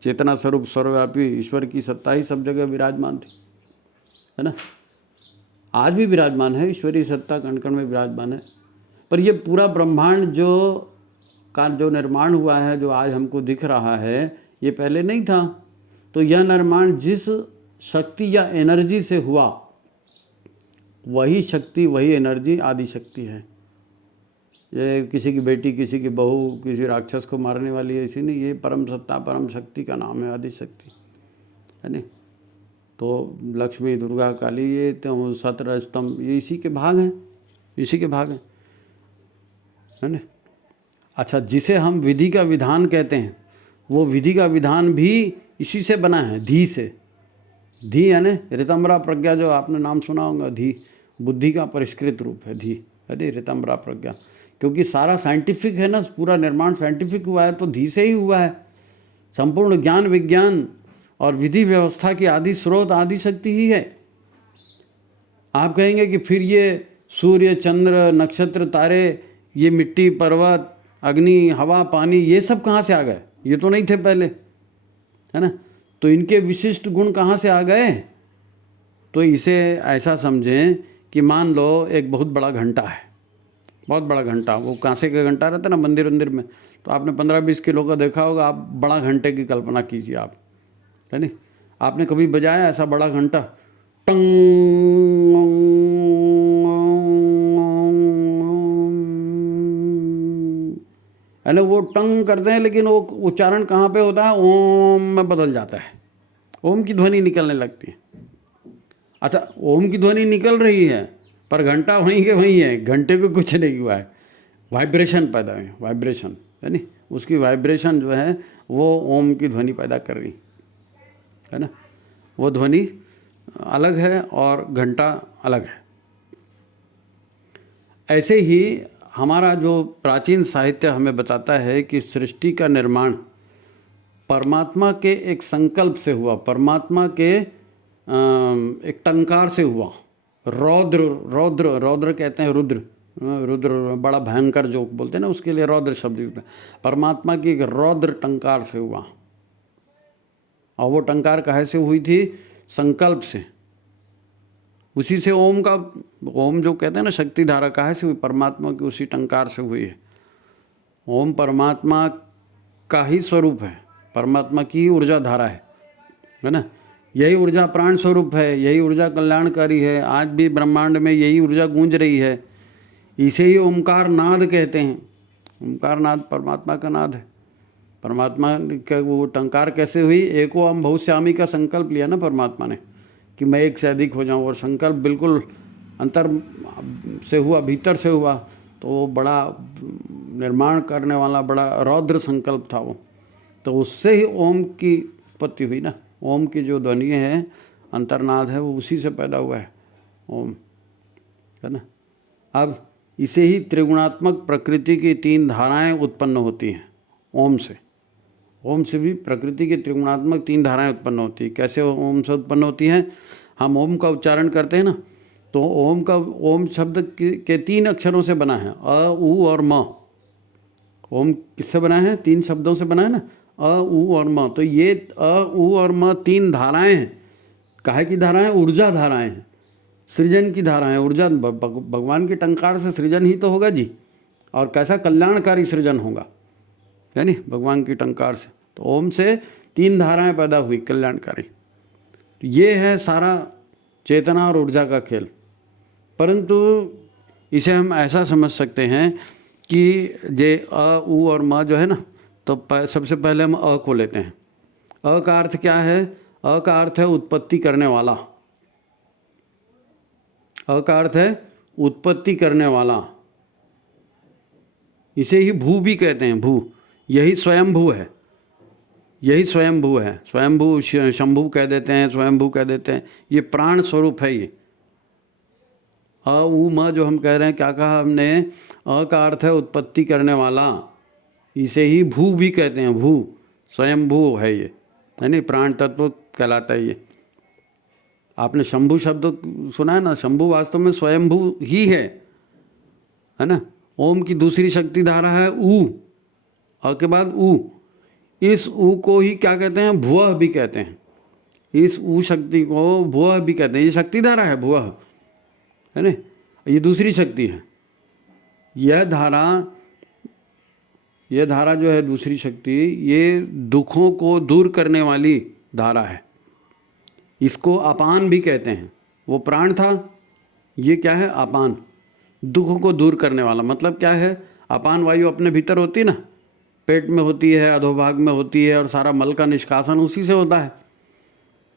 चेतना स्वरूप सर्वव्यापी ईश्वर की सत्ता ही सब जगह विराजमान थी, है ना। आज भी विराजमान है, ईश्वरीय सत्ता कण कण में विराजमान है। पर ये पूरा ब्रह्मांड जो निर्माण हुआ है, जो आज हमको दिख रहा है, ये पहले नहीं था। तो यह निर्माण जिस शक्ति या एनर्जी से हुआ, वही शक्ति, वही एनर्जी आदि शक्ति है। ये किसी की बेटी, किसी की बहू, किसी राक्षस को मारने वाली ऐसी नहीं, ये परम सत्ता, परम शक्ति का नाम है आदि शक्ति, है नहीं। तो लक्ष्मी, दुर्गा, काली, ये तो सत्र स्तंभ, ये इसी के भाग हैं, इसी के भाग हैं, है ना। अच्छा, जिसे हम विधि का विधान कहते हैं, वो विधि का विधान भी इसी से बना है, धी से। धी यानी ऋतंबरा प्रज्ञा, जो आपने नाम सुना होगा, धी बुद्धि का परिष्कृत रूप है, धी, अरे ऋतंबरा प्रज्ञा। क्योंकि सारा साइंटिफिक है ना, पूरा निर्माण साइंटिफिक हुआ है तो धी से ही हुआ है। संपूर्ण ज्ञान विज्ञान और विधि व्यवस्था की आदि स्रोत आदि शक्ति ही है। आप कहेंगे कि फिर ये सूर्य, चंद्र, नक्षत्र, तारे, ये मिट्टी, पर्वत, अग्नि, हवा, पानी, ये सब कहाँ से आ गए? ये तो नहीं थे पहले, है ना। तो इनके विशिष्ट गुण कहाँ से आ गए? तो इसे ऐसा समझें कि मान लो एक बहुत बड़ा घंटा है, बहुत बड़ा घंटा, वो कांसे का घंटा रहता है ना मंदिर वंदिर में, तो आपने 15-20 किलो का देखा होगा। आप बड़ा घंटे की कल्पना कीजिए आप, है नहीं। आपने कभी बजाया ऐसा बड़ा घंटा? टंग, है ना, वो टंग करते हैं, लेकिन वो उच्चारण कहाँ पे होता है? ओम में बदल जाता है, ओम की ध्वनि निकलने लगती है। अच्छा, ओम की ध्वनि निकल रही है पर घंटा वहीं के वहीं है, घंटे को कुछ नहीं हुआ है, वाइब्रेशन पैदा हुई, वाइब्रेशन, है नहीं, उसकी वाइब्रेशन जो है वो ओम की ध्वनि पैदा कर रही है ना। वो ध्वनि अलग है और घंटा अलग है। ऐसे ही हमारा जो प्राचीन साहित्य हमें बताता है कि सृष्टि का निर्माण परमात्मा के एक संकल्प से हुआ, परमात्मा के एक टंकार से हुआ। रौद्र, रौद्र, रौद्र कहते हैं रुद्र, रुद्र बड़ा भयंकर जो बोलते हैं ना, उसके लिए रौद्र शब्द यूज है। परमात्मा की एक रौद्र टंकार से हुआ। और वो टंकार काहे से हुई थी? संकल्प से। उसी से ओम का, ओम जो कहते हैं ना शक्ति धारा, काहे से हुई? परमात्मा की उसी टंकार से हुई है। ओम परमात्मा का ही स्वरूप है, परमात्मा की ही ऊर्जा धारा है ना। यही ऊर्जा प्राण स्वरूप है, यही ऊर्जा कल्याणकारी है। आज भी ब्रह्मांड में यही ऊर्जा गूंज रही है। इसे ही ओमकार नाद कहते हैं। ओमकार नाद परमात्मा का नाद है। परमात्मा का वो टंकार कैसे हुई? एको हम बहुश्यामी का संकल्प लिया ना परमात्मा ने कि मैं एक से अधिक हो जाऊं, और संकल्प बिल्कुल अंतर से हुआ, भीतर से हुआ। तो वो बड़ा निर्माण करने वाला बड़ा रौद्र संकल्प था वो। तो उससे ही ओम की उत्पत्ति हुई ना। ओम की जो ध्वनि है, अंतर्नाद है, वो उसी से पैदा हुआ है ओम, है ना। अब इसे ही त्रिगुणात्मक प्रकृति की 3 धाराएं उत्पन्न होती हैं ओम से। ओम से भी प्रकृति की त्रिगुणात्मक 3 धाराएं उत्पन्न होती हैं। कैसे ओम से उत्पन्न होती हैं? हम ओम का उच्चारण करते हैं ना, तो ओम का, ओम शब्द के 3 अक्षरों से बना है, अ, उ और म। ओम किससे बना है? 3 शब्दों से बना है ना, अ, उ और म। तो ये अ, उ और म 3 धाराएं हैं। काहे की धाराएं? ऊर्जा धाराएं हैं, सृजन की धाराएं। ऊर्जा, भगवान के टंकार से सृजन ही तो होगा जी, और कैसा कल्याणकारी सृजन होगा, यानी भगवान की टंकार से। तो ओम से 3 धाराएं पैदा हुई कल्याणकारी। ये है सारा चेतना और ऊर्जा का खेल। परंतु इसे हम ऐसा समझ सकते हैं कि जे अ, उ और म जो है ना, तो सबसे पहले हम अ को लेते हैं। अ का अर्थ क्या है? अ का अर्थ है उत्पत्ति करने वाला। अ का अर्थ है उत्पत्ति करने वाला। इसे ही भू भी कहते हैं, भू। यही स्वयंभू है, यही स्वयंभू है। स्वयंभू, शंभू कह देते हैं, स्वयंभू कह देते हैं। ये प्राण स्वरूप है। ये अ, उ, म जो हम कह रहे हैं, क्या कहा हमने? अ का अर्थ है उत्पत्ति करने वाला। इसे ही भू भी कहते हैं, भू। स्वयंभू है ये, यानी प्राण तत्व कहलाता है ये। आपने शंभू शब्द सुना है ना? शंभू वास्तव में स्वयंभू ही है ना। ओम की दूसरी शक्ति धारा है ऊ, अ के बाद ऊ। इस ऊ को ही क्या कहते हैं? भुवः भी कहते हैं। इस ऊ शक्ति को भुवः भी कहते हैं। ये शक्ति धारा है, भुवः है ना, ये दूसरी शक्ति है। यह धारा जो है दूसरी शक्ति, ये दुखों को दूर करने वाली धारा है। इसको अपान भी कहते हैं। वो प्राण था, ये क्या है? अपान, दुखों को दूर करने वाला। मतलब क्या है? अपान वायु अपने भीतर होती है ना, पेट में होती है, अधोभाग में होती है, और सारा मल का निष्कासन उसी से होता है।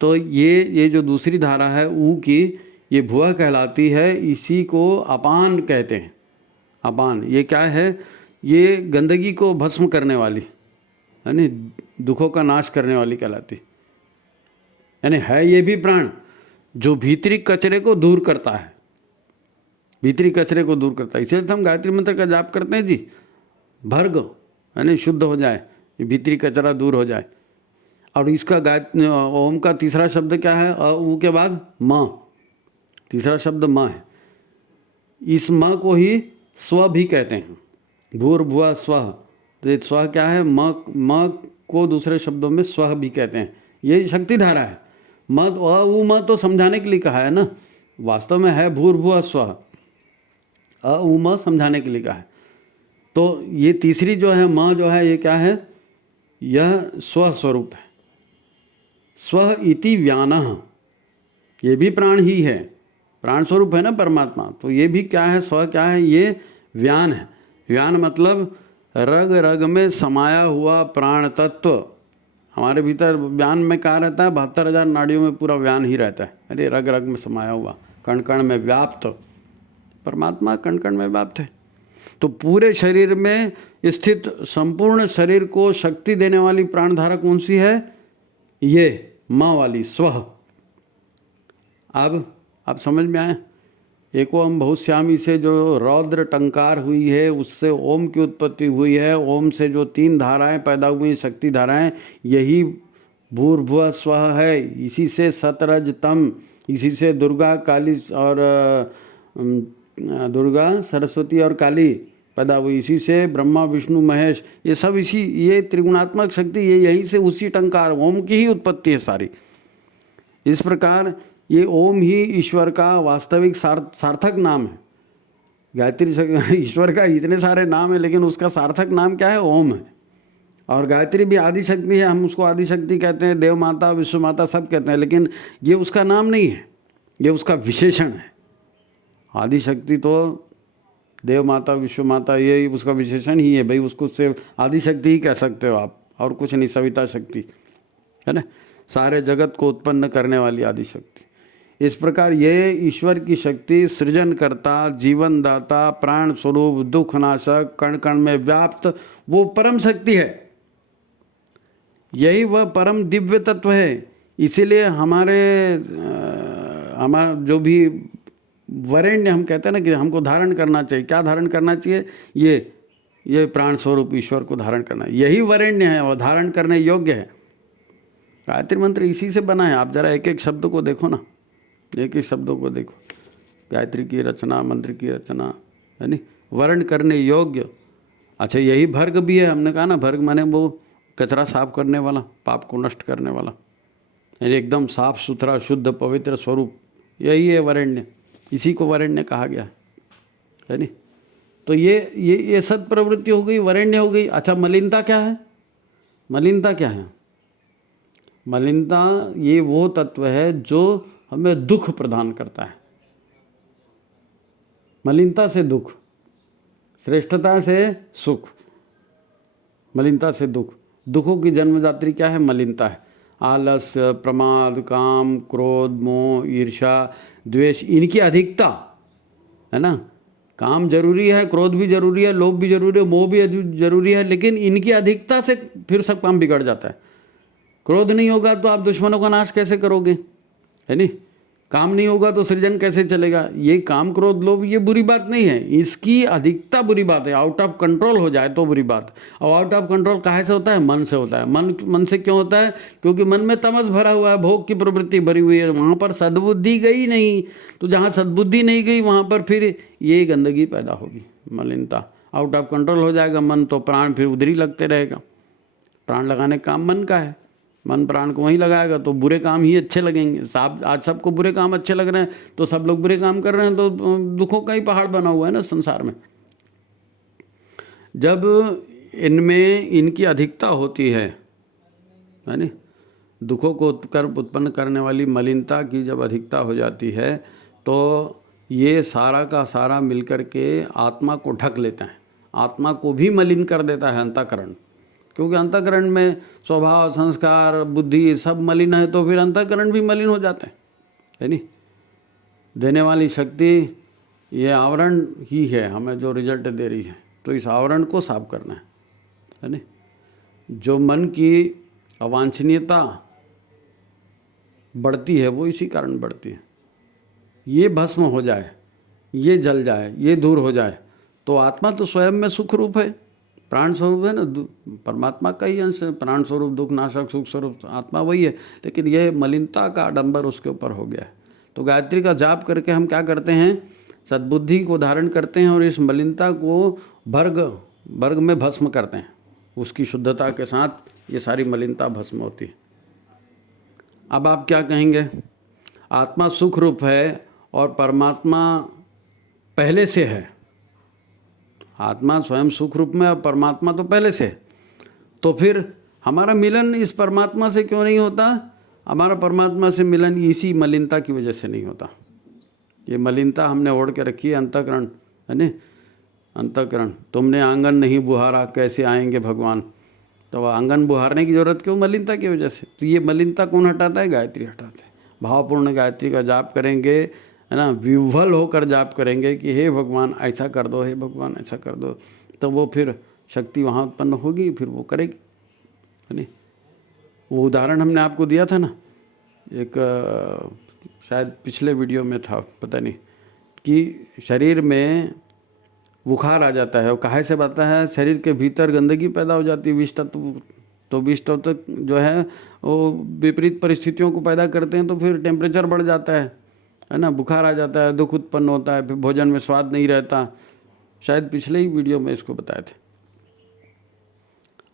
तो ये जो दूसरी धारा है ऊ की, ये भुवः कहलाती है। इसी को अपान कहते हैं। अपान ये क्या है? ये गंदगी को भस्म करने वाली, यानी दुखों का नाश करने वाली कहलाती, यानी है ये भी प्राण जो भीतरी कचरे को दूर करता है। भीतरी कचरे को दूर करता है। इसलिए तो हम गायत्री मंत्र का जाप करते हैं जी, भर्ग, यानी शुद्ध हो जाए, ये भीतरी कचरा दूर हो जाए। और इसका ओम का तीसरा शब्द क्या है? अ, उ के बाद म। तीसरा शब्द म है। इस म को ही स्व भी कहते हैं, भूर्भुवः स्वः। तो ये स्व क्या है? म को दूसरे शब्दों में स्व भी कहते हैं। ये शक्ति धारा है। म, अ, उ, म तो समझाने के लिए कहा है ना, वास्तव में है भूर्भुवः स्वः। अ, उ, म समझाने के लिए कहा है। तो ये तीसरी जो है म जो है, ये क्या है? यह स्व स्वरूप है। स्व इति व्यानः, ये भी प्राण ही है, प्राण स्वरूप है ना परमात्मा। तो ये भी क्या है? स्व क्या है? ये व्यान है। व्यान मतलब रग रग में समाया हुआ प्राण तत्व। हमारे भीतर व्यान में कहाँ रहता है? 72,000 नाड़ियों में पूरा व्यान ही रहता है। अरे रग रग में समाया हुआ, कण कण में व्याप्त परमात्मा, कण कण में व्याप्त है। तो पूरे शरीर में स्थित संपूर्ण शरीर को शक्ति देने वाली प्राणधारा कौन सी है? ये माँ वाली, स्व। अब समझ में आया? एको हम बहुश्यामी से जो रौद्र टंकार हुई है, उससे ओम की उत्पत्ति हुई है। ओम से जो 3 धाराएं पैदा हुई, शक्ति धाराएं, यही भूर्भुवः स्वः है। इसी से सतरज तम, इसी से दुर्गा काली और दुर्गा सरस्वती और काली पैदा हुई। इसी से ब्रह्मा विष्णु महेश, ये सब इसी, ये त्रिगुणात्मक शक्ति, ये यहीं से उसी टंकार ओम की ही उत्पत्ति है सारी। इस प्रकार ये ओम ही ईश्वर का वास्तविक सार्थक नाम है। गायत्री ईश्वर का इतने सारे नाम है, लेकिन उसका सार्थक नाम क्या है? ओम है। और गायत्री भी आदि शक्ति है, हम उसको आदि शक्ति कहते हैं, देव माता, विश्व माता सब कहते हैं, लेकिन ये उसका नाम नहीं है, ये उसका विशेषण है। आदि शक्ति तो देव माता, विश्व माता, ये उसका विशेषण ही है भाई। उसको से आदि शक्ति ही कह सकते हो आप, और कुछ नहीं। सविता शक्ति है ना, सारे जगत को उत्पन्न करने वाली आदि शक्ति। इस प्रकार ये ईश्वर की शक्ति सृजनकर्ता, जीवनदाता, प्राण स्वरूप, दुखनाशक, कण कण में व्याप्त, वो परम शक्ति है। यही वह परम दिव्य तत्व है। इसीलिए हमारा जो भी वरेण्य हम कहते हैं ना, कि हमको धारण करना चाहिए। क्या धारण करना चाहिए? ये प्राण स्वरूप ईश्वर को धारण करना, यही वरेण्य है और धारण करने योग्य है। गायत्री मंत्र इसी से बना है। आप जरा एक एक शब्द को देखो ना, एक एक शब्दों को देखो। गायत्री की रचना, मंत्र की रचना, है नहीं, वर्ण करने योग्य। अच्छा, यही भर्ग भी है। हमने कहा ना, भर्ग माने वो कचरा साफ करने वाला, पाप को नष्ट करने वाला, यानी एकदम साफ सुथरा शुद्ध पवित्र स्वरूप, यही है वरेण्य। इसी को वरेण्य कहा गया है नहीं। तो ये सत प्रवृत्ति हो गई, वरेण्य हो गई। अच्छा, मलिनता क्या है? मलिनता क्या है? मलिनता ये वो तत्व है जो हमें दुख प्रदान करता है। मलिनता से दुख, श्रेष्ठता से सुख, मलिनता से दुख। दुखों की जन्मदात्री क्या है? मलिनता है। आलस्य, प्रमाद, काम, क्रोध, मोह, ईर्ष्या, द्वेष, इनकी अधिकता है ना। काम जरूरी है, क्रोध भी जरूरी है, लोभ भी जरूरी है, मोह भी जरूरी है, लेकिन इनकी अधिकता से फिर सब काम बिगड़ जाता है। क्रोध नहीं होगा तो आप दुश्मनों का नाश कैसे करोगे, है नहीं। काम नहीं होगा तो सृजन कैसे चलेगा। ये काम, क्रोध, लोभ ये बुरी बात नहीं है, इसकी अधिकता बुरी बात है। आउट ऑफ कंट्रोल हो जाए तो बुरी बात। और आउट ऑफ कंट्रोल काहे से होता है? मन से होता है। मन से क्यों होता है? क्योंकि मन में तमस भरा हुआ है, भोग की प्रवृत्ति भरी हुई है, वहाँ पर सद्बुद्धि गई नहीं। तो जहाँ सद्बुद्धि नहीं गई वहाँ पर फिर ये गंदगी पैदा होगी, मलिनता। आउट ऑफ कंट्रोल हो जाएगा मन, तो प्राण फिर उधर ही लगते रहेगा। प्राण लगाने का काम मन का है, मन प्राण को वहीं लगाएगा तो बुरे काम ही अच्छे लगेंगे। साहब आज सबको बुरे काम अच्छे लग रहे हैं तो सब लोग बुरे काम कर रहे हैं, तो दुखों का ही पहाड़ बना हुआ है ना संसार में। जब इनमें इनकी अधिकता होती है नहीं, दुखों को उत्पन्न करने वाली मलिनता की जब अधिकता हो जाती है तो ये सारा का सारा मिलकर के आत्मा को ढक लेता है, आत्मा को भी मलिन कर देता है अंतःकरण। क्योंकि अंतःकरण में स्वभाव, संस्कार, बुद्धि सब मलिन है तो फिर अंतःकरण भी मलिन हो जाता है नहीं। देने वाली शक्ति ये आवरण ही है हमें जो रिजल्ट दे रही है, तो इस आवरण को साफ करना है नहीं। जो मन की अवांछनीयता बढ़ती है वो इसी कारण बढ़ती है। ये भस्म हो जाए, ये जल जाए, ये दूर हो जाए तो आत्मा तो स्वयं में सुख रूप है, प्राण स्वरूप है ना, परमात्मा का ही अंश है। प्राण स्वरूप, दुख नाशक, सुख स्वरूप आत्मा वही है, लेकिन यह मलिनता का आडंबर उसके ऊपर हो गया है। तो गायत्री का जाप करके हम क्या करते हैं? सद्बुद्धि को धारण करते हैं और इस मलिनता को भर्ग में भस्म करते हैं। उसकी शुद्धता के साथ ये सारी मलिनता भस्म होती है। अब आप क्या कहेंगे? आत्मा सुख रूप है और परमात्मा पहले से है। आत्मा स्वयं सुख रूप में और परमात्मा तो पहले से, तो फिर हमारा मिलन इस परमात्मा से क्यों नहीं होता? हमारा परमात्मा से मिलन इसी मलिनता की वजह से नहीं होता। ये मलिनता हमने ओढ़ के रखी है, अंतःकरण है ना। अंतःकरण, तुमने आंगन नहीं बुहारा कैसे आएंगे भगवान। तो आंगन बुहारने की जरूरत क्यों? मलिनता की वजह से। तो ये मलिनता कौन हटाता है? गायत्री हटाते हैं। भावपूर्ण गायत्री का जाप करेंगे, है ना, विह्वल होकर जाप करेंगे कि हे भगवान ऐसा कर दो, हे भगवान ऐसा कर दो, तो वो फिर शक्ति वहाँ उत्पन्न होगी, फिर वो करेगी, है नहीं। वो उदाहरण हमने आपको दिया था ना, एक शायद पिछले वीडियो में था, पता नहीं, कि शरीर में बुखार आ जाता है। और काहे से आता है? शरीर के भीतर गंदगी पैदा हो जाती है, विष तत्व। तो विष तत्व जो है वो विपरीत परिस्थितियों को पैदा करते हैं, तो फिर टेम्परेचर बढ़ जाता है ना, बुखार आ जाता है, दुख उत्पन्न होता है, फिर भोजन में स्वाद नहीं रहता। शायद पिछले ही वीडियो में इसको बताए थे।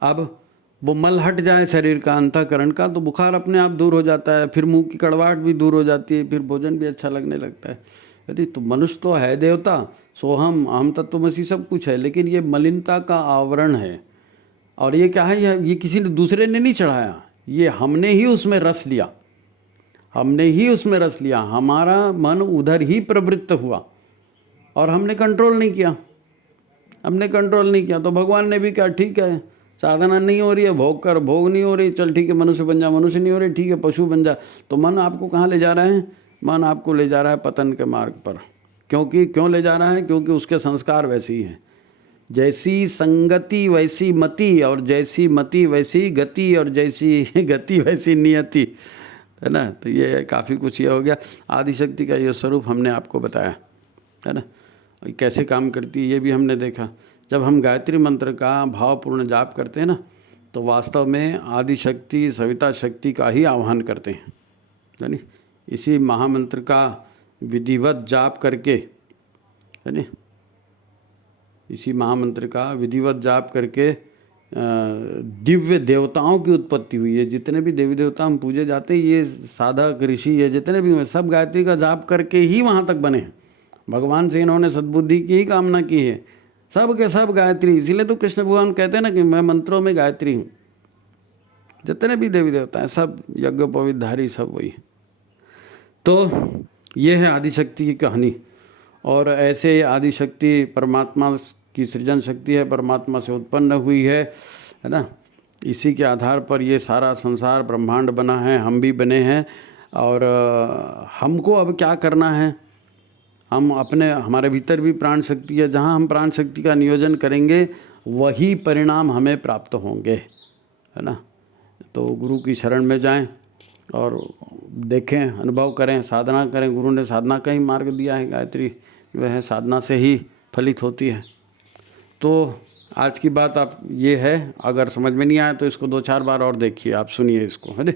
अब वो मल हट जाए शरीर का, अंतःकरण का, तो बुखार अपने आप दूर हो जाता है, फिर मुंह की कड़वाहट भी दूर हो जाती है, फिर भोजन भी अच्छा लगने लगता है। यदि तो मनुष्य तो है देवता, सोहम अहम तत्वमसी सब कुछ है, लेकिन ये मलिनता का आवरण है। और ये क्या है? ये किसी ने दूसरे ने नहीं चढ़ाया, ये हमने ही उसमें रस लिया, हमने ही उसमें रस लिया। हमारा मन उधर ही प्रवृत्त हुआ और हमने कंट्रोल नहीं किया, हमने कंट्रोल नहीं किया। तो भगवान ने भी कहा ठीक है, साधना नहीं हो रही है, भोग नहीं हो रही, चल ठीक है मनुष्य बन जा, मनुष्य नहीं हो रही, ठीक है पशु बन जा। तो मन आपको कहाँ ले जा रहा है? मन आपको ले जा रहा है पतन के मार्ग पर। क्यों ले जा रहा है? क्योंकि उसके संस्कार वैसे ही हैं। जैसी संगति वैसी मति, और जैसी मति वैसी गति, और जैसी गति वैसी नियति, है ना। तो ये काफ़ी कुछ ये हो गया। आदिशक्ति का ये स्वरूप हमने आपको बताया, है ना, कैसे काम करती है ये भी हमने देखा। जब हम गायत्री मंत्र का भावपूर्ण जाप करते हैं ना, तो वास्तव में आदिशक्ति, सविता शक्ति का ही आह्वान करते हैं, यानी इसी महामंत्र का विधिवत जाप करके, है ना, इसी महामंत्र का विधिवत जाप करके दिव्य देवताओं की उत्पत्ति हुई है। जितने भी देवी देवता हम पूजे जाते हैं, ये साधक ऋषि ये जितने भी हुए सब गायत्री का जाप करके ही वहाँ तक बने हैं। भगवान से इन्होंने सद्बुद्धि की ही कामना की है, सब के सब गायत्री। इसीलिए तो कृष्ण भगवान कहते हैं ना कि मैं मंत्रों में गायत्री हूँ। जितने भी देवी देवता हैं सब यज्ञोपवीतधारी, सब वही। तो ये है आदिशक्ति की कहानी। और ऐसे आदिशक्ति परमात्मा की सृजन शक्ति है, परमात्मा से उत्पन्न हुई है ना। इसी के आधार पर ये सारा संसार ब्रह्मांड बना है, हम भी बने हैं। और हमको अब क्या करना है, हम अपने, हमारे भीतर भी प्राण शक्ति है, जहाँ हम प्राण शक्ति का नियोजन करेंगे वही परिणाम हमें प्राप्त होंगे, है ना। तो गुरु की शरण में जाएं और देखें, अनुभव करें, साधना करें। गुरु ने साधना का ही मार्ग दिया है, गायत्री वह साधना से ही फलित होती है। तो आज की बात आप ये है, अगर समझ में नहीं आया तो इसको 2-4 बार और देखिए, आप सुनिए इसको, है ना।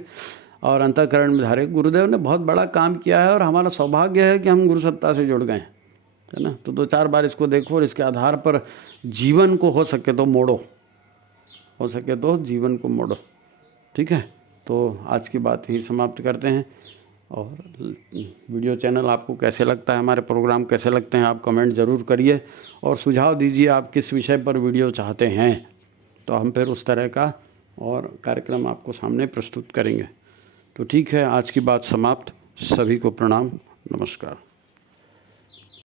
और अंतःकरण में धारे, गुरुदेव ने बहुत बड़ा काम किया है और हमारा सौभाग्य है कि हम गुरु सत्ता से जुड़ गए, है ना। तो 2-4 बार इसको देखो और इसके आधार पर जीवन को हो सके तो मोड़ो, हो सके तो जीवन को मोड़ो, ठीक है। तो आज की बात ही समाप्त करते हैं। और वीडियो चैनल आपको कैसे लगता है, हमारे प्रोग्राम कैसे लगते हैं, आप कमेंट ज़रूर करिए और सुझाव दीजिए आप किस विषय पर वीडियो चाहते हैं, तो हम फिर उस तरह का और कार्यक्रम आपको सामने प्रस्तुत करेंगे। तो ठीक है, आज की बात समाप्त। सभी को प्रणाम, नमस्कार।